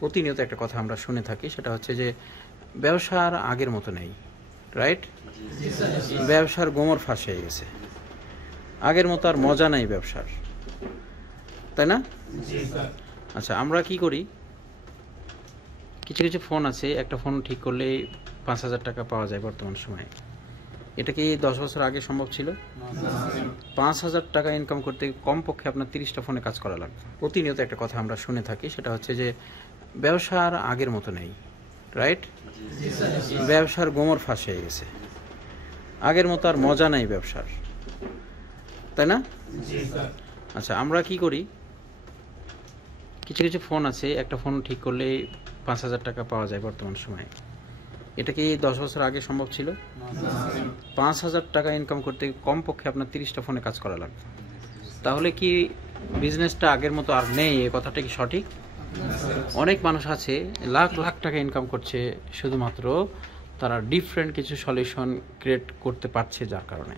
প্রতিনিয়ত একটা কথা আমরা শুনে থাকি, সেটা হচ্ছে যে ব্যবসার আগের মতো নেই, রাইট? ব্যবসার গোমর ফাঁস হয়ে গেছে, আগের মতো আর মজা নাই ব্যবসার, তাই না? আচ্ছা, আমরা কি করি, কিছু কিছু ফোন আছে, একটা ফোন ঠিক করলে 5,000 টাকা পাওয়া যায় বর্তমান সময়ে। এটা কি 10 বছর আগে সম্ভব ছিল? 5,000 টাকা ইনকাম করতে কমপক্ষে আপনার 30টা ফোনে কাজ করা লাগবে। প্রতিনিয়ত একটা কথা আমরা শুনে থাকি, সেটা হচ্ছে যে ব্যবসার আগের মতো নেই, রাইট? ব্যবসার গোমর ফাঁস হয়ে গেছে, আগের মতো আর মজা নাই ব্যবসার, তাই না? আচ্ছা, আমরা কি করি, কিছু কিছু ফোন আছে, একটা ফোন ঠিক করলে 5,000 টাকা পাওয়া যায় বর্তমান সময়ে। এটা কি 10 বছর আগে সম্ভব ছিল? 5,000 টাকা ইনকাম করতে কমপক্ষে আপনার 30টা ফোনে কাজ করা লাগবে। তাহলে কি বিজনেসটা আগের মতো আর নেই, এই কথাটা কি সঠিক? অনেক মানুষ আছে লাখ লাখ টাকা ইনকাম করছে, শুধুমাত্র তারা ডিফারেন্ট কিছু সলিউশন ক্রিয়েট করতে পারছে, যার কারণে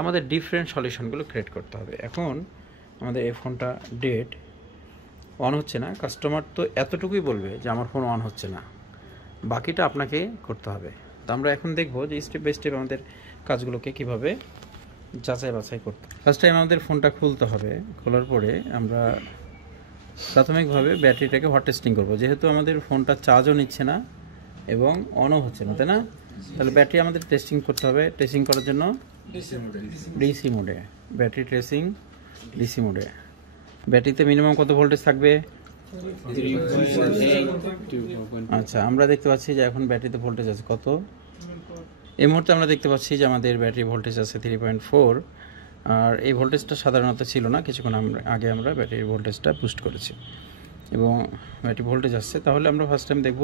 আমাদের ডিফারেন্ট সলিউশনগুলো ক্রিয়েট করতে হবে। এখন আমাদের এই ফোনটা ডেড, অন হচ্ছে না, কাস্টমার তো এতটুকুই বলবে যে আমার ফোন অন হচ্ছে না, বাকিটা আপনাকে করতে হবে। তো আমরা এখন দেখব যে স্টেপ বাই স্টেপ আমাদের কাজগুলোকে কিভাবে যাচাই বাছাই করতে। ফার্স্ট টাইম আমাদের ফোনটা খুলতে হবে, খোলার পরে আমরা প্রাথমিকভাবে ব্যাটারিটাকে হট টেস্টিং করব, যেহেতু আমাদের ফোনটা চার্জও নিচ্ছে না এবং অনও হচ্ছে না, তাই না? তাহলে ব্যাটারি আমাদের টেস্টিং করতে হবে। টেস্টিং করার জন্য ডিসি মোডে, ব্যাটারি টেস্টিং ডিসি মোডে। ব্যাটারিতে মিনিমাম কত ভোল্টেজ থাকবে? আচ্ছা, আমরা দেখতে পাচ্ছি যে এখন ব্যাটারিতে ভোল্টেজ আছে কত? এই মুহূর্তে আমরা দেখতে পাচ্ছি যে আমাদের ব্যাটারি ভোল্টেজ আছে 3.4, আর এই ভোল্টেজটা সাধারণত ছিল না, কিছুক্ষণ আগে আমরা ব্যাটারি ভোল্টেজটা বুস্ট করেছি এবং ব্যাটারি ভোল্টেজ আসছে। তাহলে আমরা ফার্স্ট টাইম দেখব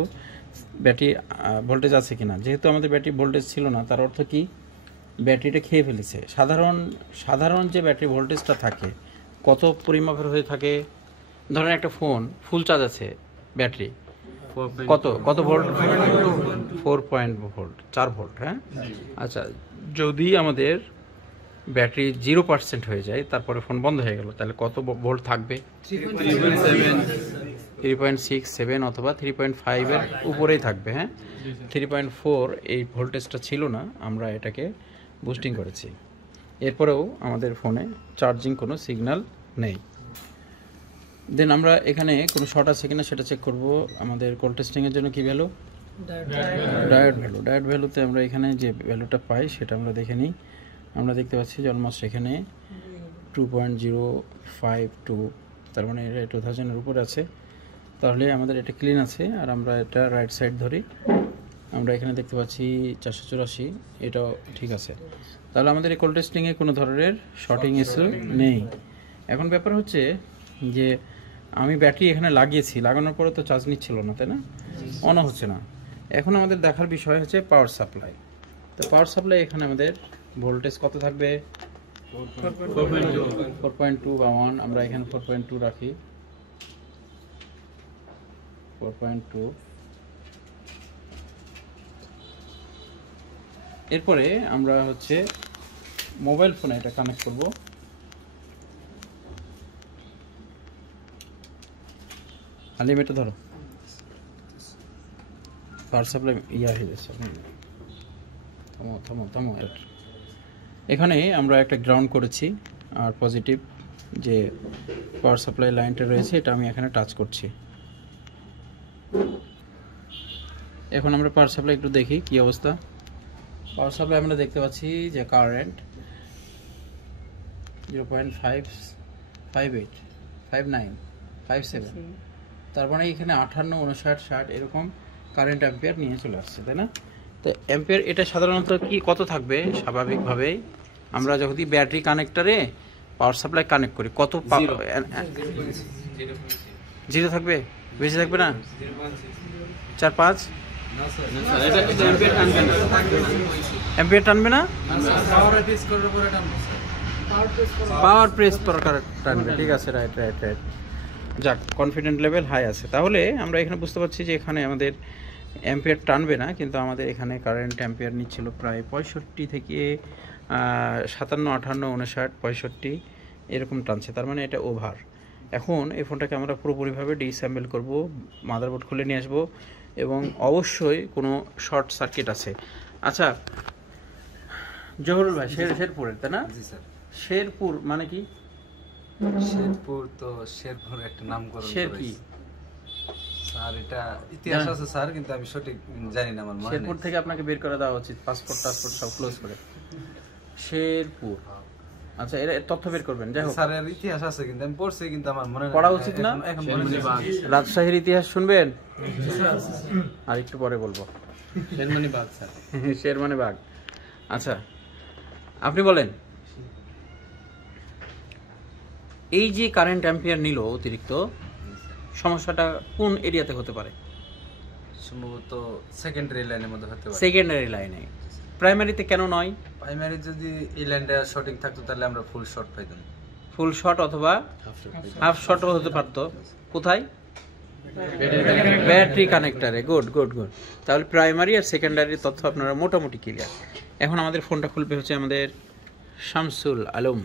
ব্যাটারি ভোল্টেজ আছে কিনা। যেহেতু আমাদের ব্যাটারি ভোল্টেজ ছিল না, তার অর্থ কি? ব্যাটারিটা খেয়ে ফেলেছে। সাধারণ যে ব্যাটারি ভোল্টেজটা থাকে কত পরিমাপের হয়ে থাকে? ধরেন একটা ফোন ফুল চার্জ আছে, ব্যাটারি কত ভোল্ট? 4 volt, 4 volt. হ্যাঁ, আচ্ছা, যদি আমাদের ব্যাটারি 0% হয়ে যায়, তারপরে ফোন বন্ধ হয়ে গেল, তাহলে কত ভোল্ট থাকবে? 3.6, 7 অথবা 3.5 এর উপরেই থাকবে। হ্যাঁ, 3.4 এই ভোল্টেজটা ছিল না, আমরা এটাকে বুস্টিং করেছি। এরপরেও আমাদের ফোনে চার্জিং কোনো সিগন্যাল নেই। দেন আমরা এখানে কোনো শর্ট আছে কিনা সেটা চেক করব। আমাদের কোল্ড টেস্টিংয়ের জন্য কি ভ্যালু? Diode value. ডায়োড ভ্যালুতে আমরা এখানে যে ভ্যালুটা পাই সেটা আমরা দেখে নিই। আমরা দেখতে পাচ্ছি যে অলমোস্ট এখানে 2.052, তার মানে এটা 2000-এর উপরে আছে। তাহলে আমাদের এটা ক্লিন আছে। আর আমরা এটা রাইট সাইড ধরি, আমরা এখানে দেখতে পাচ্ছি 484, এটাও ঠিক আছে। তাহলে আমাদের এই কোল্ড টেস্টিংয়ে কোনো ধরনের শর্টিং ইস্যু নেই। এখন ব্যাপার হচ্ছে যে আমি ব্যাটারি এখানে লাগিয়েছি, লাগানোর পরে তো চার্জ নিচ্ছিল না, তাই না? অনও হচ্ছে না। এখন আমাদের দেখার বিষয় হচ্ছে পাওয়ার সাপ্লাই। তো পাওয়ার সাপ্লাই এখানে আমাদের ভোল্টেজ কত থাকবে? 4.2 বা 1। আমরা এখানে 4.2 রাখি, 4.2। এরপরে আমরা হচ্ছে মোবাইল ফোনে এটা কানেক্ট করব। আনলিমিটেড ধরো, পাওয়ার সাপ্লাই হয়ে যাচ্ছে। থামো। এখানে আমরা একটা গ্রাউন্ড করেছি, আর পজিটিভ যে পাওয়ার সাপ্লাই লাইনটা রয়েছে এটা আমি এখানে টাচ করছি। এখন আমরা পাওয়ার সাপ্লাই একটু দেখি কি অবস্থা। পাওয়ার সাপ্লাই আমরা দেখতে পাচ্ছি যে কারেন্ট 0.558, 59, 57, তার মানে এখানে 58, 59, 60 এরকম কারেন্ট অ্যাম্পিয়ার নিয়ে চলে আসছে, তাই না? তো অ্যাম্পিয়ার এটা সাধারণত কি কত থাকবে? স্বাভাবিকভাবেই আমরা যখন ব্যাটারি কানেক্টরে পাওয়ার সাপ্লাই কানেক্ট করি, কত 0 থাকবে? বেশি থাকবে না? 4-5 অ্যাম্পিয়ার টানবে না? পাওয়ার প্রেস করার টানবে। ঠিক আছে, রাইট। যাক, কনফিডেন্ট লেভেল হাই আছে। তাহলে আমরা এখানে বুঝতে পারছি যে এখানে আমাদের অ্যাম্পিয়ার টানবে না, কিন্তু আমাদের এখানে কারেন্ট অ্যাম্পিয়ার নিচ্ছিল প্রায় 65 থেকে 57, 58, 59, 65 এরকম টানছে। তার মানে এটা ওভার। এখন এই ফোনটাকে আমরা পুরোপুরিভাবে ডিসঅ্যাসেম্বল করব, মাদারবোর্ড খুলে নিয়ে আসবো এবং অবশ্যই কোনো শর্ট সার্কিট আছে। আচ্ছা জহুরুল ভাই, শেরপুরের তাই না? জি স্যার। শেরপুর মানে কি? শেরপুর তো শেরপুর একটা নামকরণ শের কি স্যার? এটা ইতিহাস আছে স্যার, কিন্তু আমি সঠিক জানি না, আমার মনে নেই। শেরপুর থেকে আপনাকে বের করে দেওয়া উচিত, পাসপোর্ট সব ক্লোজ করে। শেরপুর, আচ্ছা এর তথ্য বের করবেন। যাই হোক স্যার এর ইতিহাস আছে, কিন্তু আমি পড়ছি, কিন্তু আমার মনে পড়া উচিত না? এখন মনে নেই। রাজশাহীর ইতিহাস শুনবেন? আর একটু পরে বলবো। শেরমানিবাগ স্যার। শেরমানিবাগ। আচ্ছা আপনি বলেন, এই যে কারেন্ট অ্যাম্পিয়ার নিল অতিরিক্ত, সমস্যাটা কোন এরিয়াতে হতে পারে? সম্ভবত সেকেন্ডারি লাইনের মধ্যে হতে পারে। সেকেন্ডারি লাইনে। প্রাইমারিতে কেন নয়? প্রাইমারি যদি এই লাইনটা সঠিক থাকতো তাহলে আমরা ফুল শর্ট পাইতাম। ফুল শর্ট অথবা হাফ শর্টও হতে পারতো। কোথায়? ব্যাটারি কানেক্টরে। Good good good. তাহলে প্রাইমারি আর সেকেন্ডারির তথ্য আপনারা মোটামুটি ক্লিয়ার। এখন আমাদের ফোনটা খুলবে হচ্ছে আমাদের শামসুল আলম।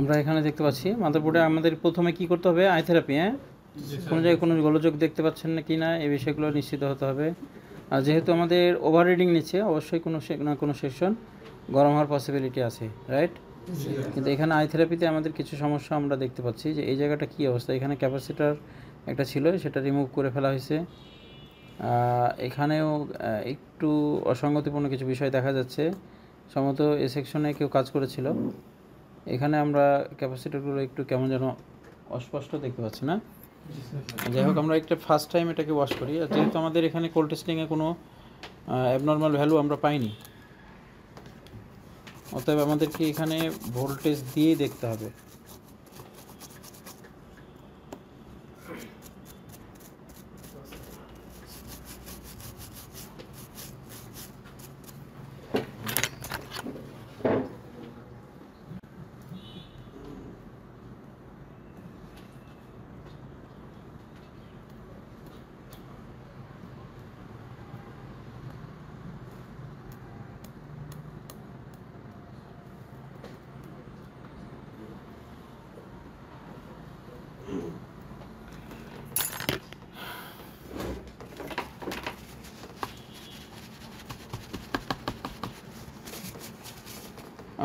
আমরা এখানে দেখতে পাচ্ছি মাদারবোর্ডে আমাদের প্রথমে কি করতে হবে? I therapy. হ্যাঁ, কোনো জায়গায় কোনো গোলযোগ দেখতে পাচ্ছেন না কি না এই বিষয়গুলো নিশ্চিত হতে হবে। আর যেহেতু আমাদের ওভার রিডিং নিচ্ছে, অবশ্যই কোনো না কোনো সেকশন গরম হওয়ার পসিবিলিটি আছে, রাইট? কিন্তু এখানে আই থেরাপিতে আমাদের কিছু সমস্যা আমরা দেখতে পাচ্ছি যে এই জায়গাটা কী অবস্থা। এখানে ক্যাপাসিটার একটা ছিল, সেটা রিমুভ করে ফেলা হয়েছে। এখানেও একটু অসঙ্গতিপূর্ণ কিছু বিষয় দেখা যাচ্ছে, সম্ভবত এই সেকশনে কেউ কাজ করেছিল। এখানে আমরা ক্যাপাসিটারগুলো একটু কেমন যেন অস্পষ্ট দেখতে পাচ্ছি না? যাই হোক, আমরা একটা ফার্স্ট টাইম এটাকে ওয়াশ করি। আর যেহেতু আমাদের এখানে কোল্ড টেস্টিংয়ে কোনো অ্যাবনর্মাল ভ্যালু আমরা পাইনি, অতএব আমাদেরকে এখানে ভোল্টেজ দিয়েই দেখতে হবে।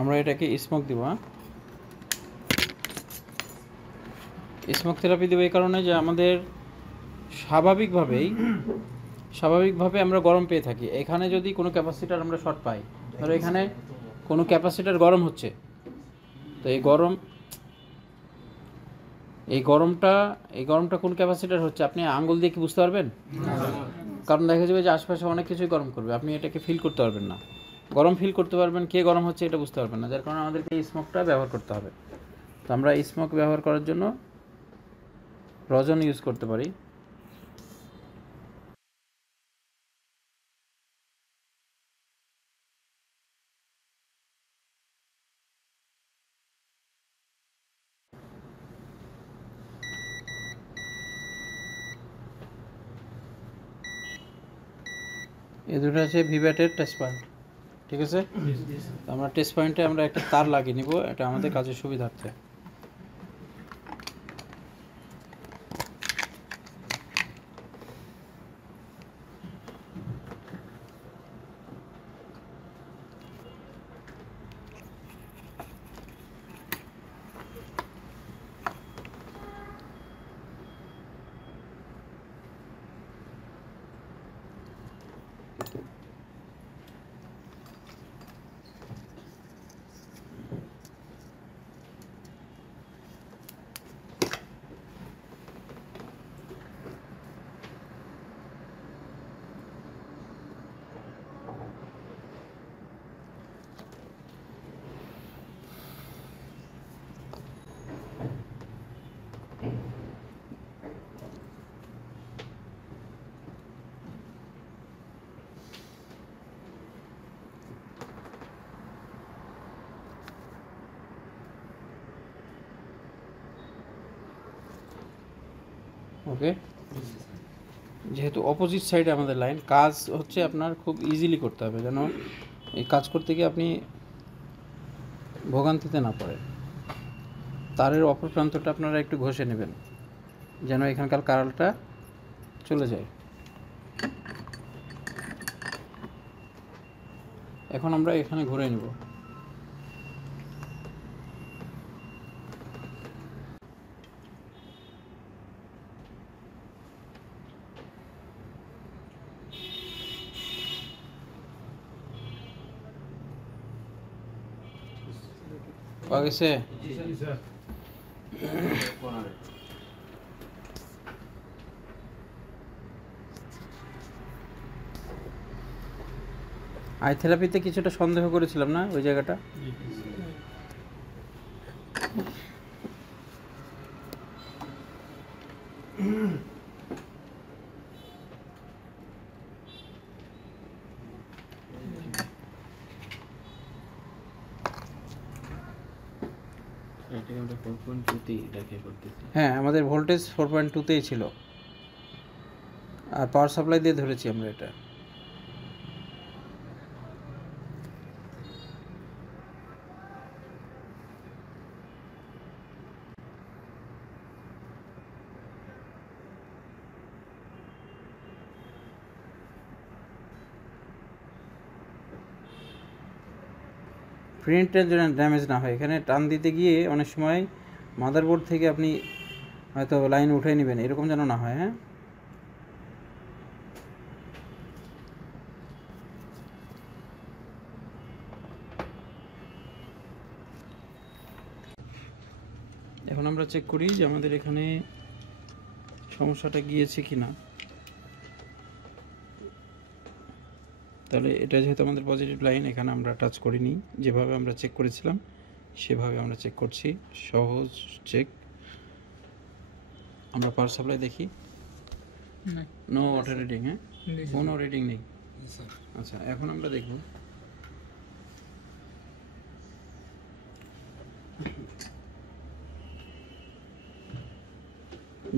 আমরা এটাকে স্মোক দিব। স্মোক থেরাপি দেবো এই কারণে যে আমাদের স্বাভাবিকভাবে আমরা গরম পেয়ে থাকি। এখানে যদি কোনো ক্যাপাসিটার আমরা শর্ট পাই, ধরো এখানে কোনো ক্যাপাসিটার গরম হচ্ছে, তো এই গরমটা কোন ক্যাপাসিটার হচ্ছে আপনি আঙ্গুল দিয়ে কি বুঝতে পারবেন? কারণ দেখা যাবে যে আশপাশে অনেক কিছুই গরম করবে, আপনি এটাকে ফিল করতে পারবেন না। গরম ফিল করতে পারবেন, কে গরম হচ্ছে এটা বুঝতে পারবেন না, যার কারণে আমাদেরকে এই স্মোকটা ব্যবহার করতে হবে। তো আমরা এই স্মোক ব্যবহার করার জন্য রজন ইউজ করতে পারি। এই দুটো আছে ভিভ্যাটের টেস্ট পয়েন্ট, ঠিক আছে? আমরা টেস্ট পয়েন্টে আমরা একটা তার লাগিয়ে নিব, এটা আমাদের কাজের সুবিধার্থে। ওকে, যেহেতু অপোজিট সাইডে আমাদের লাইন, কাজ হচ্ছে আপনার খুব ইজিলি করতে হবে, যেন এই কাজ করতে গিয়ে আপনি ভোগান্তিতে না পড়েন। তারের অপর প্রান্তটা আপনারা একটু ঘষে নেবেন যেন এখানকার কারালটা চলে যায়। এখন আমরা এখানে ঘুরে নিব। পাওয়া গেছে? আই থেরাপিতে কিছুটা সন্দেহ করেছিলাম না ওই জায়গাটা? হ্যাঁ, আমাদের ভোল্টেজ 4.2তেই ছিল, আর পাওয়ার সাপ্লাই দিয়ে ধরেছি আমরা এটা। প্রিন্টের যেন ড্যামেজ না হয়, এখানে টান দিতে গিয়ে অনেক সময় মাদারবোর্ড থেকে আপনি হয়তো লাইন উঠে নেবেন, এরকম যেন না হয়। হ্যাঁ, এখন আমরা চেক করি যে আমাদের এখানে সমস্যাটা গিয়েছে কিনা। তাহলে এটা যেহেতু আমাদের পজিটিভ লাইন, এখানে আমরা টাচ করিনি, যেভাবে আমরা চেক করেছিলাম সেভাবে আমরা চেক করছি, সহজ চেক। আমরা পাওয়ার সাপ্লাই দেখি, নো ওয়াটার রিডিং। হ্যাঁ, কোনো রিডিং নেই। আচ্ছা, এখন আমরা দেখব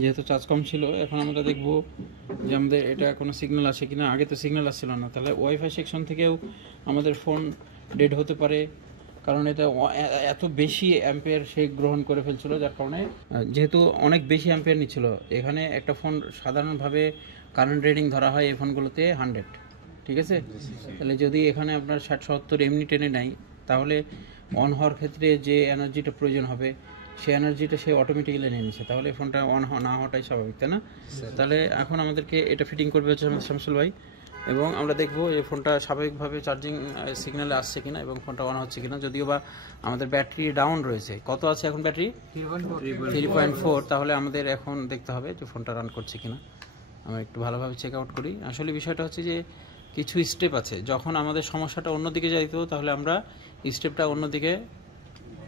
যেহেতু চার্জ কম ছিল, এখন আমরা দেখব যে আমাদের এটা কোনো সিগন্যাল আসে কিনা। আগে তো সিগন্যাল আসছিল না, তাহলে ওয়াইফাই সেকশন থেকেও আমাদের ফোন ডেড হতে পারে, কারণ এটা এত বেশি অ্যাম্পিয়ার সে গ্রহণ করে ফেলছিল, যার কারণে যেহেতু অনেক বেশি অ্যাম্পিয়ার নিচ্ছিল। এখানে একটা ফোন সাধারণভাবে কারেন্ট রিডিং ধরা হয় এই ফোনগুলোতে 100, ঠিক আছে? তাহলে যদি এখানে আপনার 60-70 এমনি টেনে নেয়, তাহলে অন হওয়ার ক্ষেত্রে যে এনার্জিটা প্রয়োজন হবে সেই এনার্জিটা সে অটোমেটিক্যালি নিয়ে নিচ্ছে, তাহলে ফোনটা অন না হওয়াটাই স্বাভাবিক, তাই না? তাহলে এখন আমাদেরকে এটা ফিটিং করবে হচ্ছে আমাদের শামসুল ভাই, এবং আমরা দেখব এই ফোনটা স্বাভাবিকভাবে চার্জিং সিগন্যালে আসছে কিনা এবং ফোনটা অন হচ্ছে কিনা। যদিও বা আমাদের ব্যাটারি ডাউন রয়েছে, কত আছে এখন ব্যাটারি? 3.4। তাহলে আমাদের এখন দেখতে হবে যে ফোনটা রান করছে কিনা। আমরা একটু ভালোভাবে চেক আউট করি। আসলে বিষয়টা হচ্ছে যে কিছু স্টেপ আছে, যখন আমাদের সমস্যাটা অন্যদিকে যাইতো তাহলে আমরা স্টেপটা অন্যদিকে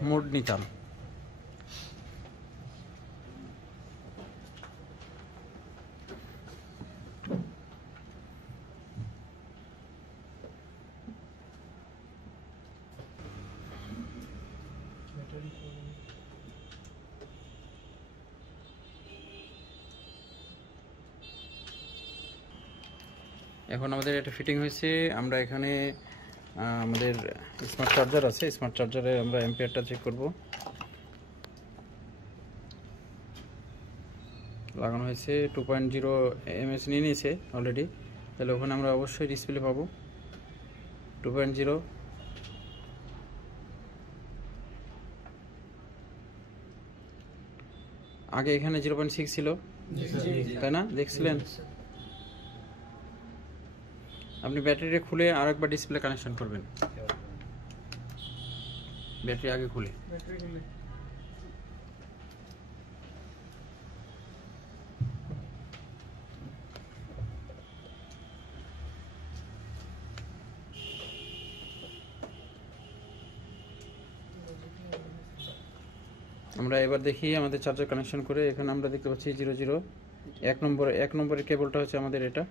মোড নিতাম। এখন আমাদের এটা ফিটিং হয়েছে। আমরা এখানে আমাদের স্মার্ট চার্জার আছে, স্মার্ট চার্জারে আমরা অ্যাম্পিয়ারটা চেক করব। লাগানো হয়েছে 2.0 mAh নিয়ে নিয়েছে অলরেডি, তাহলে ওখানে আমরা অবশ্যই ডিসপ্লে পাবো 2.0। আগে এখানে 0.6 ছিল, তাই না? দেখছিলেন? আপনি ব্যাটারিটা খুলে আরেকবার ডিসপ্লে কানেকশন করবেন, ব্যাটারি আগে খুলে। আমরা এবার দেখি আমাদের চার্জার কানেকশন করে। এখানে আমরা দেখতে পাচ্ছি 00 এক নম্বরের কেবলটা হচ্ছে আমাদের এটা।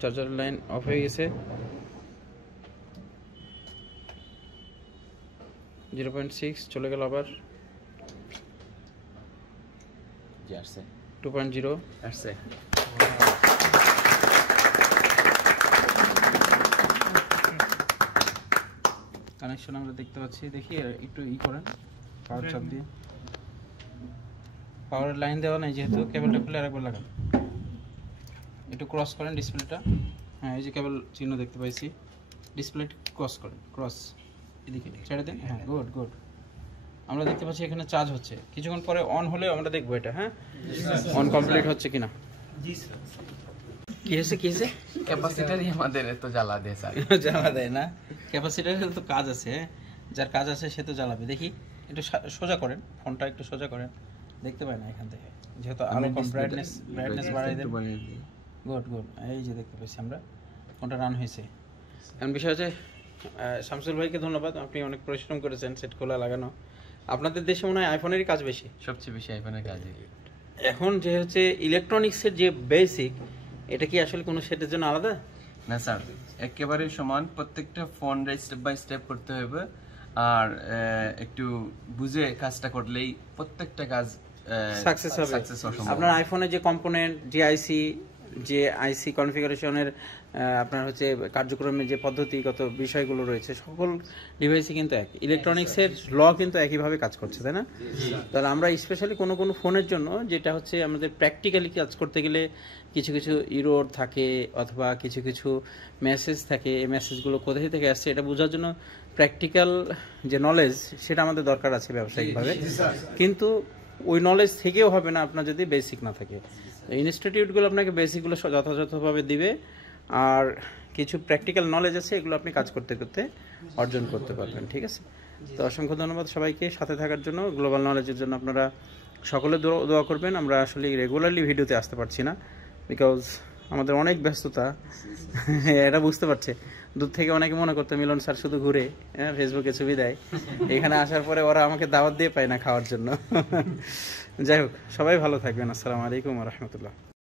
চার্জার লাইন অফ হয়ে গেছে। 0.6 চলে গেল আবার। আসছে 2.0 আসছে। কানেকশন আমরা দেখতে পাচ্ছি, দেখি একটু করেন পাওয়ার চাপ দিয়ে। পাওয়ারের লাইন দেওয়া নেই যেহেতু, কেবলটা খুলে আরেকবার লাগান, একটু ক্রস করেন ডিসপ্লেটা। হ্যাঁ এই যে কেবল চিহ্ন দেখতে পাইছি, ডিসপ্লে ক্রস করেন, ক্রস এদিকে ছেড়ে দেন। হ্যাঁ গুড গুড। আমরা দেখতে পাচ্ছি এখানে চার্জ হচ্ছে, কিছুক্ষণ পরে অন হলে আমরা দেখবো এটা। হ্যাঁ অন কমপ্লিট হচ্ছে কিনা। কি হয়েছে ক্যাপাসিটারই আমাদের এত জ্বালা দেয় স্যার। জ্বালা দেয় না, ক্যাপাসিটারের তো কাজ আছে, যার কাজ আছে সে তো জ্বালাবে। দেখি একটু সোজা করেন ফোনটা, একটু সোজা করেন, দেখতে পাই না এখান থেকে, যেহেতু আলো কম, ব্রাইটনেস বাড়াই দেন। গুড গুড, এই যে দেখতে পাচ্ছি আমরা ফোনটা রান হয়েছে। এখন বিষয় হচ্ছে শামসুল ভাইকে ধন্যবাদ, আপনি অনেক পরিশ্রম করেছেন সেট খোলা লাগানো। আপনাদের দেশে মনে হয় আইফোনেরই কাজ বেশি, সবচেয়ে বেশি আইফোনের কাজে। এখন যে হচ্ছে ইলেকট্রনিক্সের যে বেসিক, এটা কি আসলে কোনো সেটের জন্য আলাদা? না স্যার, একেবারে সমান, প্রত্যেকটা ফোন স্টেপ বাই স্টেপ করতে হবে, আর একটু বুঝে কাজটা করলেই প্রত্যেকটা কাজ সাকসেস হবে। আপনার আইফোনের যে কম্পোনেন্ট, যে আইসি কনফিগারেশনের আপনার হচ্ছে কার্যক্রমের যে পদ্ধতিগত বিষয়গুলো রয়েছে, সকল ডিভাইসই কিন্তু এক, ইলেকট্রনিক্সের ল কিন্তু একইভাবে কাজ করছে, তাই না? তাহলে আমরা স্পেশালি কোনো ফোনের জন্য যেটা হচ্ছে আমাদের প্র্যাকটিক্যালি কাজ করতে গেলে কিছু কিছু ইরোর থাকে অথবা কিছু মেসেজ থাকে, এই মেসেজগুলো কোথায় থেকে আসছে এটা বোঝার জন্য প্র্যাকটিক্যাল যে নলেজ সেটা আমাদের দরকার আছে ব্যবসায়িকভাবে। কিন্তু ওই নলেজ থেকেও হবে না আপনার যদি বেসিক না থাকে। ইনস্টিটিউটগুলো আপনাকে বেসিকগুলো যথাযথভাবে দিবে, আর কিছু প্র্যাকটিক্যাল নলেজ আছে, এগুলো আপনি কাজ করতে করতে অর্জন করতে পারবেন। ঠিক আছে, তো অসংখ্য ধন্যবাদ সবাইকে সাথে থাকার জন্য। গ্লোবাল নলেজের জন্য আপনারা সকলে দোয়া করবেন। আমরা আসলে রেগুলারলি ভিডিওতে আসতে পারছি না, বিকজ আমাদের অনেক ব্যস্ততা, এটা বুঝতে পারছে। দূর থেকে অনেকে মনে করতে মিলন স্যার শুধু ঘুরে, ফেসবুকে ছবি দেয়, এখানে আসার পরে ওরা আমাকে দাওয়াত দিয়ে পায় না খাওয়ার জন্য। যাই হোক, সবাই ভালো থাকবেন। আসসালামু আলাইকুম ওয়া রাহমাতুল্লাহ।